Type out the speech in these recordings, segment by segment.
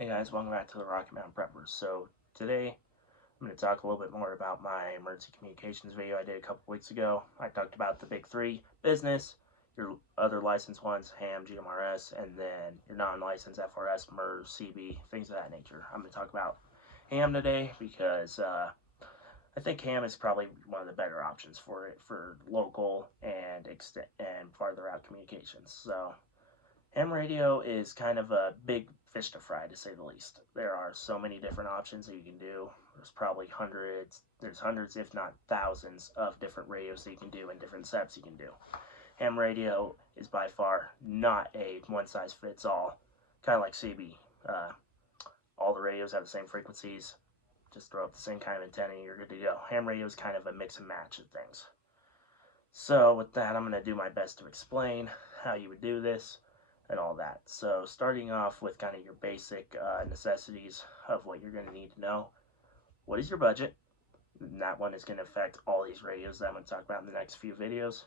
Hey guys, welcome back to the Rocky Mountain Preppers. So today I'm going to talk a little bit more about my emergency communications video I did a couple weeks ago. I talked about the big three: business, your other licensed ones, ham, GMRS, and then your non-licensed FRS, MERS, CB, things of that nature. I'm going to talk about ham today because I think ham is probably one of the better options for it for local and farther out communications. So ham radio is kind of a big fish to fry, to say the least. There are so many different options that you can do. There's hundreds, if not thousands, of different radios that you can do and different setups you can do. Ham radio is by far not a one-size-fits-all, kind of like CB. All the radios have the same frequencies. Just throw up the same kind of antenna and you're good to go. Ham radio is kind of a mix and match of things. So with that, I'm going to do my best to explain how you would do this and all that. So starting off with kind of your basic necessities of what you're going to need to know. What is your budget? And that one is going to affect all these radios that I'm going to talk about in the next few videos.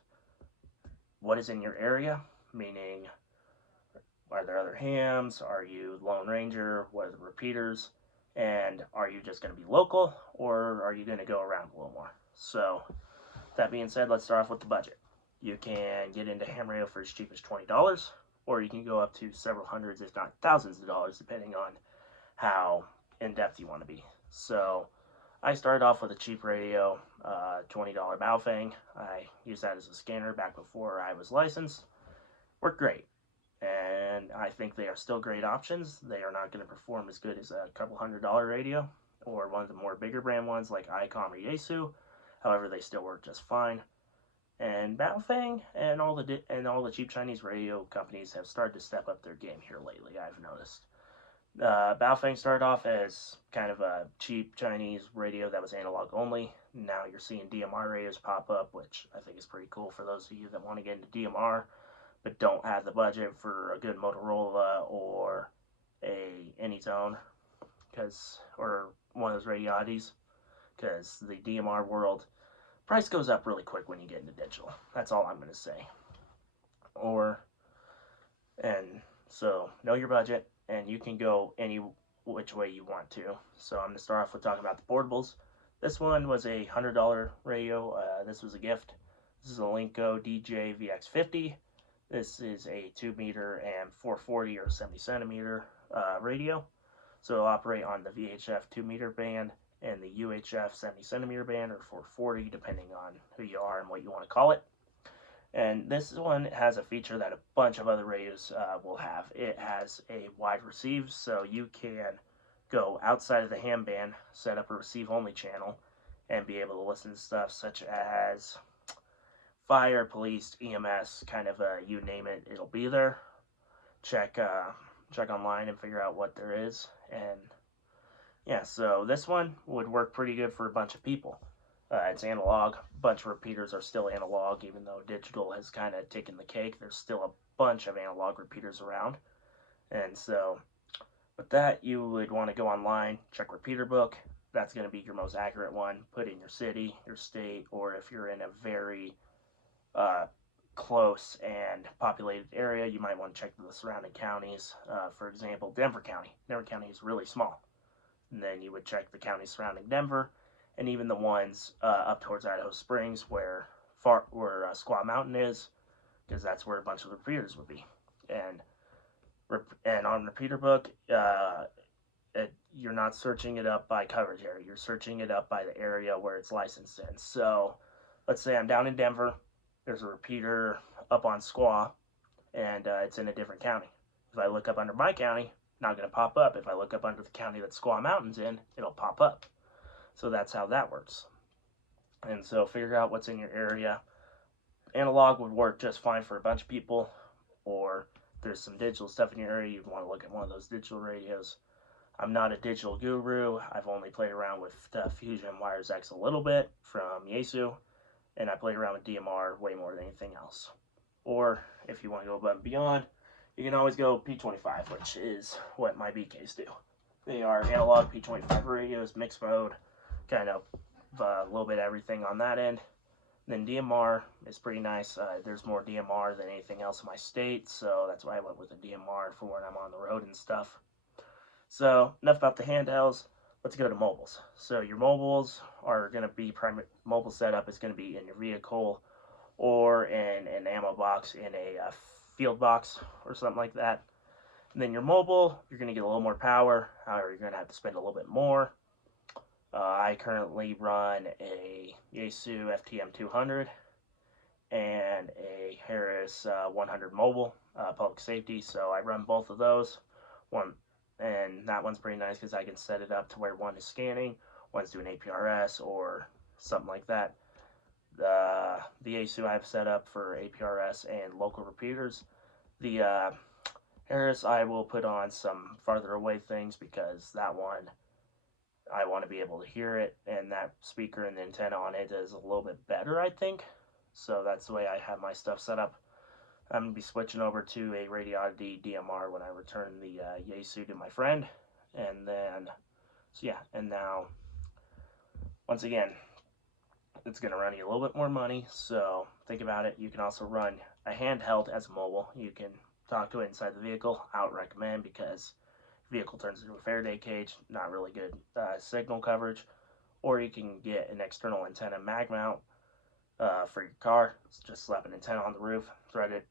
What is in your area? Meaning, are there other hams? Are you Lone Ranger? What are the repeaters? And are you just going to be local, or are you going to go around a little more? So that being said, let's start off with the budget. You can get into ham radio for as cheap as $20, or you can go up to several hundreds, if not thousands of dollars, depending on how in-depth you want to be. So I started off with a cheap radio, $20 Baofeng. I used that as a scanner back before I was licensed. Worked great, and I think they are still great options. They are not going to perform as good as a couple $100 radio or one of the more bigger brand ones like Icom or Yaesu. However, they still work just fine. And Baofeng and all the cheap Chinese radio companies have started to step up their game here lately, I've noticed. Baofeng started off as kind of a cheap Chinese radio that was analog only. Now you're seeing DMR radios pop up, which I think is pretty cool for those of you that want to get into DMR but don't have the budget for a good Motorola or a Anytone, or one of those Radiotis, because the DMR world price goes up really quick when you get into digital. That's all I'm going to say. And so know your budget, and you can go any which way you want to. So I'm going to start off with talking about the portables. This one was a $100 radio. This was a gift. This is a Linko DJ VX50. This is a 2 meter and 440 or 70 centimeter radio. So it'll operate on the VHF 2 meter band and the UHF 70 centimeter band, or 440, depending on who you are and what you want to call it. And this one has a feature that a bunch of other radios will have. It has a wide receive, so you can go outside of the ham band, set up a receive only channel, and be able to listen to stuff such as fire, police, EMS, kind of you name it, it'll be there. Check online and figure out what there is. And yeah, so this one would work pretty good for a bunch of people. It's analog. A bunch of repeaters are still analog, even though digital has kind of taken the cake. There's still a bunch of analog repeaters around. And so with that, you would want to go online, check repeater book. That's going to be your most accurate one. Put in your city, your state, or if you're in a very close and populated area, you might want to check the surrounding counties. For example, Denver County. Denver County is really small. And then you would check the counties surrounding Denver, and even the ones up towards Idaho Springs, where Squaw Mountain is, because that's where a bunch of the repeaters would be. And on repeater book, you're not searching it up by coverage area. You're searching it up by the area where it's licensed in. So let's say I'm down in Denver. There's a repeater up on Squaw, and it's in a different county. If I look up under my county, not going to pop up. If I look up under the county that Squaw Mountain's in, it'll pop up. So that's how that works. And so figure out what's in your area. Analog would work just fine for a bunch of people, or if there's some digital stuff in your area, you'd want to look at one of those digital radios. I'm not a digital guru. I've only played around with Fusion Wires X a little bit from Yaesu, and I played around with DMR way more than anything else. Or if you want to go above and beyond, you can always go P25, which is what my BKs do. They are analog P25 radios, mixed mode, kind of a little bit of everything on that end. Then DMR is pretty nice. There's more DMR than anything else in my state, so that's why I went with a DMR for when I'm on the road and stuff. So enough about the handhelds. Let's go to mobiles. So your mobiles are going to be mobile setup is going to be in your vehicle or in an ammo box in a field box or something like that. And then your mobile, you're going to get a little more power. However, you're going to have to spend a little bit more. I currently run a Yaesu FTM 200 and a Harris 100 mobile public safety. So I run both of those. One and that one's pretty nice because I can set it up to where one is scanning, one's doing APRS or something like that. The Yaesu I have set up for APRS and local repeaters. The Harris I will put on some farther away things because that one I want to be able to hear it, and that speaker and the antenna on it is a little bit better, I think. So that's the way I have my stuff set up. I'm going to be switching over to a Radiodity DMR when I return the Yaesu to my friend. And then, so yeah, and now, once again, it's going to run you a little bit more money. So think about it. You can also run a handheld as a mobile. You can talk to it inside the vehicle. I would recommend because vehicle turns into a Faraday cage, not really good signal coverage. Or you can get an external antenna mag mount for your car. It's just slap an antenna on the roof, thread it,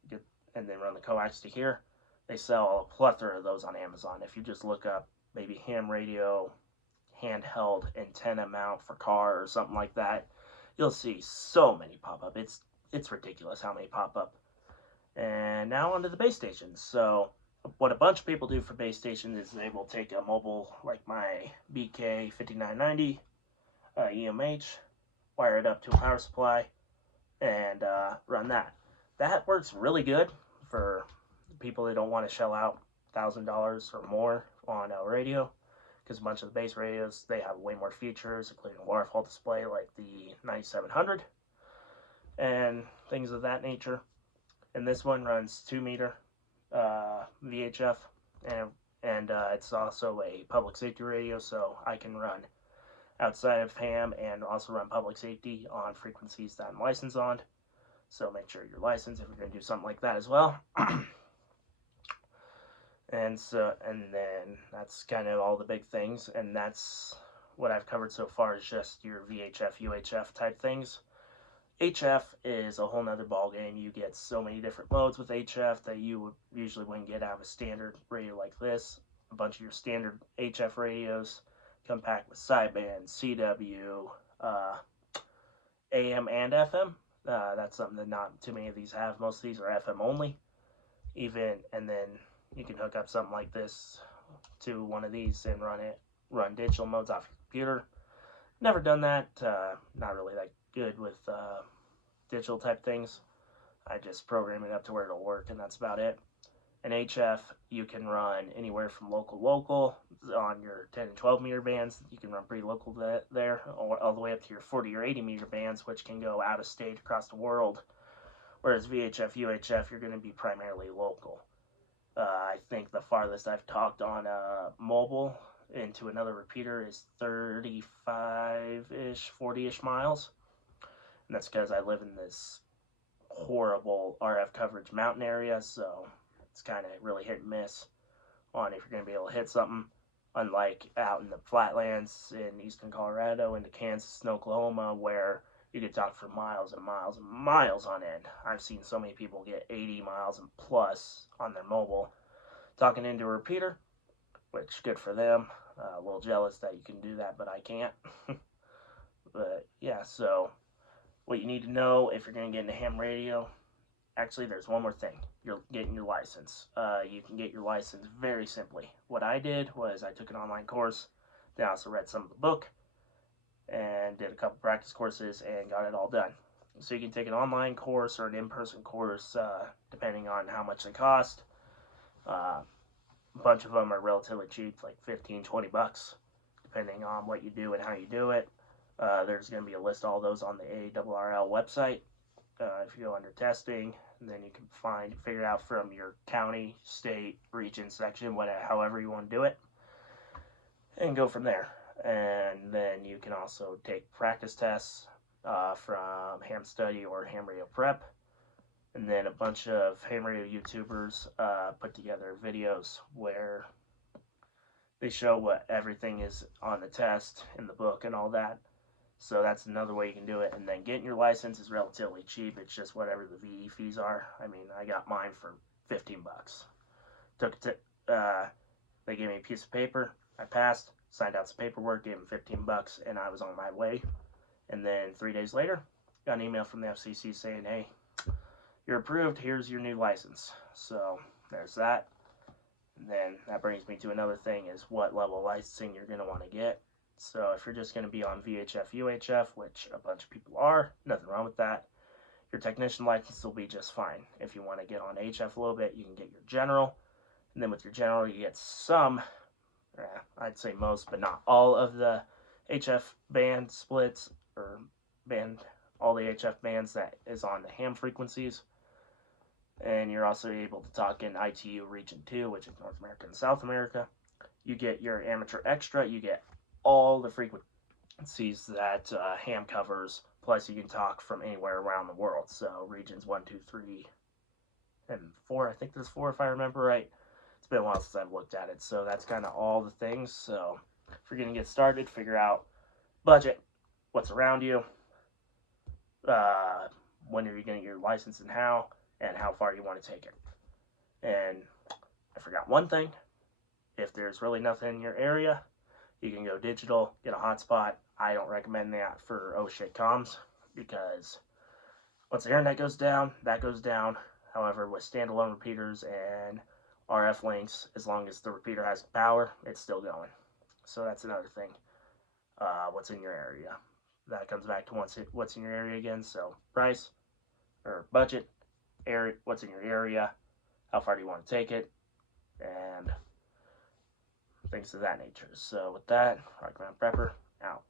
and then run the coax to here. They sell a plethora of those on Amazon. If you just look up maybe ham radio handheld antenna mount for car or something like that, you'll see so many pop up. It's ridiculous how many pop up. And now onto the base stations. So what a bunch of people do for base stations is they will take a mobile like my BK 5990 EMH, wire it up to a power supply, and run that. That works really good for people that don't want to shell out $1,000 or more on a radio, because a bunch of the base radios, they have way more features, including a waterfall display like the 9700 and things of that nature. And this one runs 2-meter VHF, and it's also a public safety radio, so I can run outside of ham and also run public safety on frequencies that I'm licensed on. So make sure you're licensed if you're going to do something like that as well. And then that's kind of all the big things, and that's what I've covered so far is just your VHF, UHF type things. HF is a whole nother ball game. You get so many different modes with HF that you usually wouldn't get out of a standard radio like this. A bunch of your standard HF radios come packed with sideband, CW, AM, and FM. That's something that not too many of these have. Most of these are FM only. And then you can hook up something like this to one of these and run digital modes off your computer. Never done that. Not really that good with digital type things. I just program it up to where it'll work, and that's about it. And HF, you can run anywhere from local on your 10 and 12 meter bands. You can run pretty local there, or all the way up to your 40 or 80 meter bands, which can go out of state across the world. Whereas VHF, UHF, you're going to be primarily local. I think the farthest I've talked on mobile into another repeater is 35-ish, 40-ish miles. And that's because I live in this horrible RF coverage mountain area, so it's kind of really hit and miss on if you're going to be able to hit something. Unlike out in the flatlands in eastern Colorado into Kansas and Oklahoma, where you could talk for miles and miles and miles on end. I've seen so many people get 80 miles and plus on their mobile talking into a repeater, which good for them. A little jealous that you can do that, but I can't. But yeah, so what you need to know if you're going to get into ham radio, actually there's one more thing. You're getting your license. You can get your license very simply. What I did was I took an online course, then I also read some of the book, and did a couple practice courses and got it all done. So you can take an online course or an in-person course, depending on how much they cost. A bunch of them are relatively cheap, like 15, 20 bucks, depending on what you do and how you do it. There's going to be a list of all those on the ARRL website. If you go under testing, then you can figure out from your county, state, region section, however you want to do it, and go from there. And then you can also take practice tests from Ham Study or Ham Radio Prep. And then a bunch of ham radio YouTubers put together videos where they show what everything is on the test in the book and all that. So that's another way you can do it. And then getting your license is relatively cheap. It's just whatever the VE fees are. I mean, I got mine for 15 bucks. Took it to, they gave me a piece of paper. I passed, signed out some paperwork, gave them 15 bucks, and I was on my way. And then 3 days later, got an email from the FCC saying, hey, you're approved. Here's your new license. So there's that. And then that brings me to another thing is what level of licensing you're going to want to get. So if you're just going to be on VHF, UHF, which a bunch of people are, nothing wrong with that. Your technician license will be just fine. If you want to get on HF a little bit, you can get your general. And then with your general, you get some, I'd say most, but not all of the HF band splits or band, all the HF bands that is on the ham frequencies. And you're also able to talk in ITU Region 2, which is North America and South America. You get your amateur extra, you get all the frequencies that ham covers, plus you can talk from anywhere around the world. So regions 1, 2, 3, and 4, I think there's 4 if I remember right. It's been a while since I've looked at it, so that's kind of all the things. So if you're going to get started, figure out budget, what's around you, when are you going to get your license and how far you want to take it. And I forgot one thing. If there's really nothing in your area, you can go digital, get a hotspot. I don't recommend that for oh shit comms, because once the internet goes down, that goes down. However, with standalone repeaters and RF links, as long as the repeater has power, it's still going. So that's another thing. What's in your area? That comes back to what's in your area again. So price or budget, area, what's in your area, how far do you want to take it, and things of that nature. So with that, Rocky Mountain Prepper out.